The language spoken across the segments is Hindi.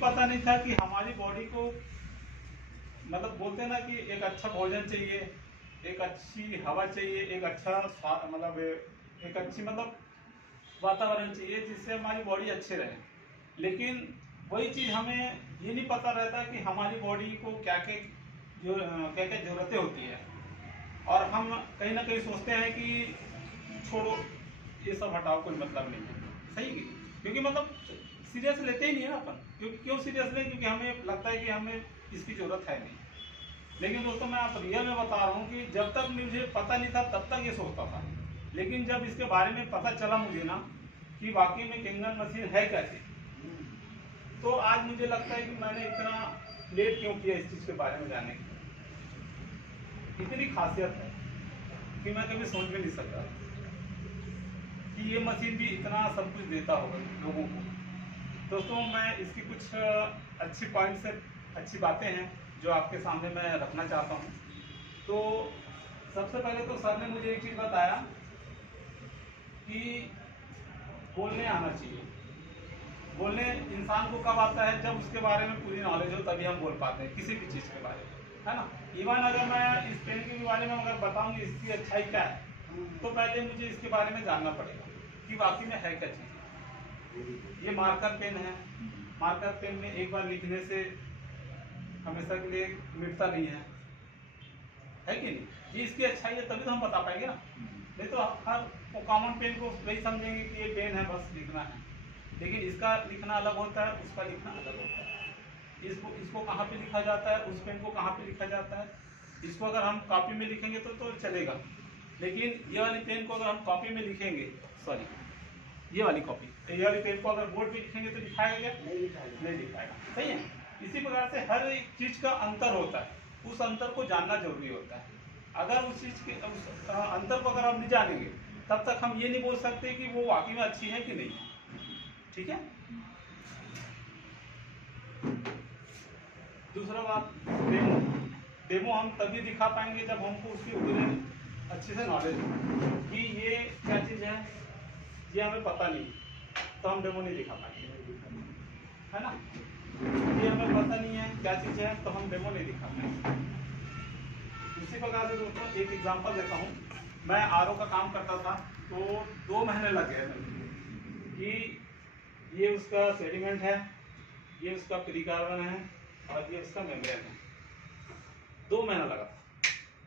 पता नहीं था कि हमारी बॉडी को मतलब बोलते हैं ना कि एक अच्छा भोजन चाहिए, एक अच्छी हवा चाहिए, एक अच्छा मतलब एक अच्छी मतलब वातावरण चाहिए जिससे हमारी बॉडी अच्छे रहे। लेकिन वही चीज़ हमें ये नहीं पता रहता कि हमारी बॉडी को क्या क्या ज़रूरतें होती है। और हम कहीं ना कहीं सोचते हैं कि छोड़ो ये सब हटाओ, कोई मतलब नहीं है। सही है, क्योंकि मतलब सीरियस लेते ही नहीं है अपन। क्योंकि क्यों सीरियस लें? क्योंकि हमें लगता है कि हमें इसकी ज़रूरत है नहीं। लेकिन दोस्तों मैं आप रियल में बता रहा हूँ कि जब तक मुझे पता नहीं था तब तक ये सोचता था। लेकिन जब इसके बारे में पता चला मुझे ना कि वाकई में कैंगन मशीन है कैसे, तो आज मुझे लगता है कि मैंने इतना लेट क्यों किया इस चीज़ के बारे में जानने की। इतनी खासियत है कि मैं कभी सोच भी नहीं सकता कि ये मशीन भी इतना सब कुछ देता होगा लोगों को। दोस्तों मैं इसकी कुछ अच्छी पॉइंट्स है, अच्छी बातें हैं जो आपके सामने मैं रखना चाहता हूँ। तो सबसे पहले तो सर ने मुझे एक चीज़ बताया कि बोलने आना चाहिए। बोलने इंसान को कब आता है? जब उसके बारे में पूरी नॉलेज हो, तभी हम बोल पाते हैं किसी भी चीज़ के बारे में, है ना। इवन अगर मैं इस पेन के बारे में अगर बताऊँ इसकी अच्छाई क्या है, तो पहले मुझे इसके बारे में जानना पड़ेगा कि वाकई में है क्या चीज़। ये मार्कर पेन है। मार्कर पेन में एक बार लिखने से हमेशा के लिए मिटता नहीं है कि नहीं? ये इसकी अच्छाई है, तभी तो हम बता पाएंगे ना। नहीं तो हर कॉमन पेन को वही समझेंगे कि ये पेन है, बस लिखना है। लेकिन इसका लिखना अलग होता है, उसका लिखना अलग होता है। इसको कहाँ पे लिखा जाता है, उस पेन को कहाँ पे लिखा जाता है। इसको अगर हम कॉपी में लिखेंगे तो चलेगा। लेकिन ये वाली पेन को अगर हम कॉपी में लिखेंगे, सॉरी ये वाली कॉपी, तो ये वाली पेन को अगर बोर्ड पे लिखेंगे तो लिखाएगा क्या? नहीं लिखाएगा। सही है। इसी प्रकार से हर एक चीज़ का अंतर होता है, उस अंतर को जानना जरूरी होता है। अगर उस चीज़ के उस अंतर को अगर हम नहीं जानेंगे तब तक हम ये नहीं बोल सकते कि वो वाकई में अच्छी है कि नहीं है। ठीक है। दूसरा बात, डेमो। डेमो हम तभी दिखा पाएंगे जब हमको उसकी पूरे अच्छे से नॉलेज हो कि ये क्या चीज़ है, ये हमें पता नहीं, तो हम डेमो नहीं दिखा पाएंगे, है ना। ये हमें पता नहीं है क्या चीज़ है, तो हम डेमो नहीं दिखा पाएंगे। इसी प्रकार से दोस्तों एक एग्जांपल देता हूँ। मैं आरओ का काम करता था, तो 2 महीने लग गए थे कि ये उसका सेडिमेंट है, ये उसका प्रीकार्बन है और ये उसका मेम्ब्रेन है। 2 महीना लगा।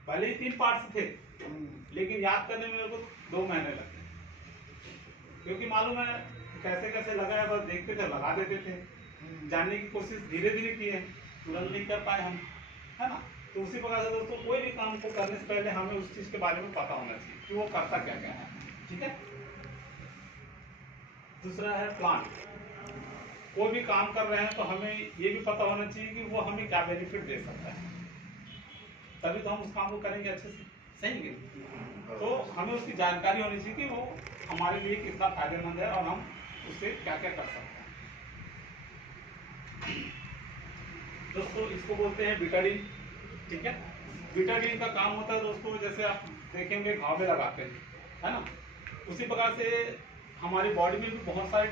पहले ही 3 पार्ट्स थे, लेकिन याद करने में मेरे को 2 महीने लगे। क्योंकि मालूम है कैसे कैसे लगा है, बस देखते थे लगा देते थे। जानने की कोशिश धीरे धीरे की है, तुरंत नहीं कर पाए हम, है ना। तो उसी प्रकार से दोस्तों कोई भी काम को करने से पहले हमें उस चीज़ के बारे में पता होना चाहिए कि वो करता क्या क्या है। ठीक है। दूसरा है प्लान। कोई भी काम कर रहे हैं तो हमें ये भी पता होना चाहिए कि वो हमें क्या बेनिफिट दे सकता है, तभी तो हम उस काम को करेंगे अच्छे से। सही है। तो हमें उसकी जानकारी होनी चाहिए कि वो हमारे लिए कितना फायदेमंद है और हम उससे क्या क्या कर सकते हैं। दोस्तों इसको बोलते हैं बीटाडीन। ठीक है। बीटाडीन का काम होता है दोस्तों, जैसे आप देखेंगे घाव में लगाते हैं, है ना। उसी प्रकार से हमारी बॉडी में भी बहुत सारे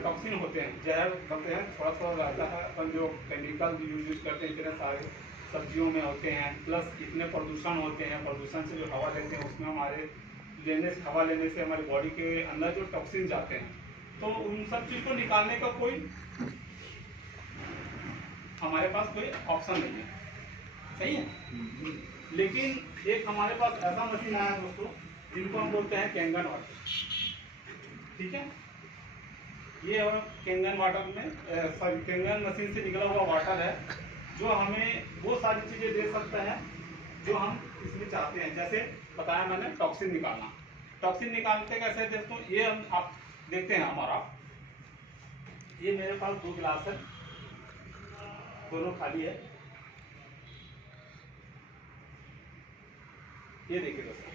टॉक्सिन होते हैं, जहर होते हैं, थोड़ा थोड़ा रहता है। अपन जो केमिकल यूज करते हैं इतने सारे सब्जियों में होते हैं, प्लस इतने प्रदूषण होते हैं, प्रदूषण से जो हवा लेते हैं उसमें हवा लेने से हमारी बॉडी के अंदर जो टॉक्सिन जाते हैं, तो उन सब चीज़ को निकालने का कोई हमारे पास कोई ऑप्शन नहीं है। सही है। लेकिन एक हमारे पास ऐसा मशीन आया है दोस्तों, जिनको हम बोलते हैं कैंगन वाटर। ठीक है। ये कैंगन वाटर में कैंगन मशीन से निकला हुआ वाटर है, जो हमें वो सारी चीज़ें दे सकता है जो हम इसमें चाहते हैं। जैसे बताया मैंने, टॉक्सिन निकालना। टॉक्सिन निकालते कैसे दोस्तों, ये हम आप देखते हैं हमारा, ये मेरे पास 2 गिलास है, दोनों खाली है। ये देखिए दोस्तों,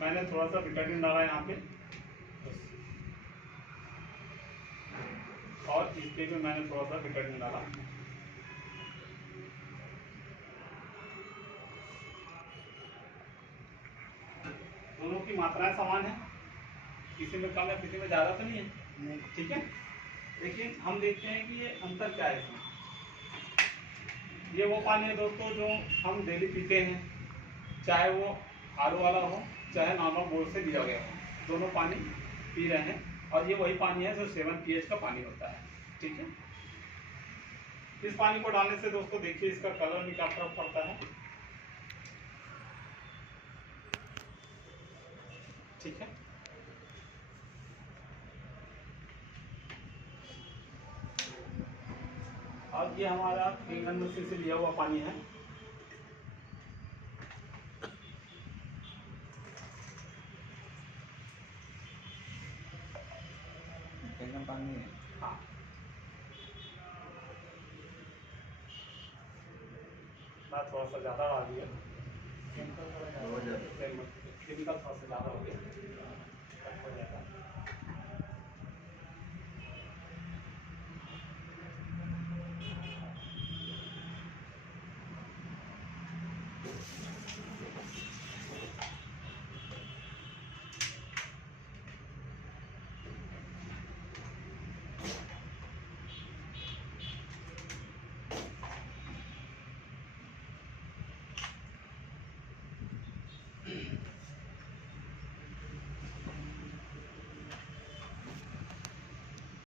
मैंने थोड़ा सा विटामिन डाला यहाँ पे, और इस पे भी मैंने थोड़ा सा विटामिन डाला। दोनों की मात्राएं समान है, किसी में कम है किसी में ज़्यादा तो नहीं है। ठीक है। लेकिन हम देखते हैं कि ये अंतर क्या है इसमें। ये वो पानी है दोस्तों जो हम डेली पीते हैं, चाहे वो आर वाला हो चाहे नॉर्मल बोर से लिया गया हो, दोनों पानी पी रहे हैं। और ये वही पानी है जो 7 pH का पानी होता है। ठीक है, इस पानी को डालने से दोस्तों देखिए इसका कलर में क्या फर्क पड़ता है। ठीक है, अब ये हमारा इंगन मशीन से लिया हुआ पानी है। पानी है। हाँ, मैं थोड़ा सा ज़्यादा डाल दिया, केमिकल थोड़ा सा ज़्यादा हो गया, कट हो जाएगा।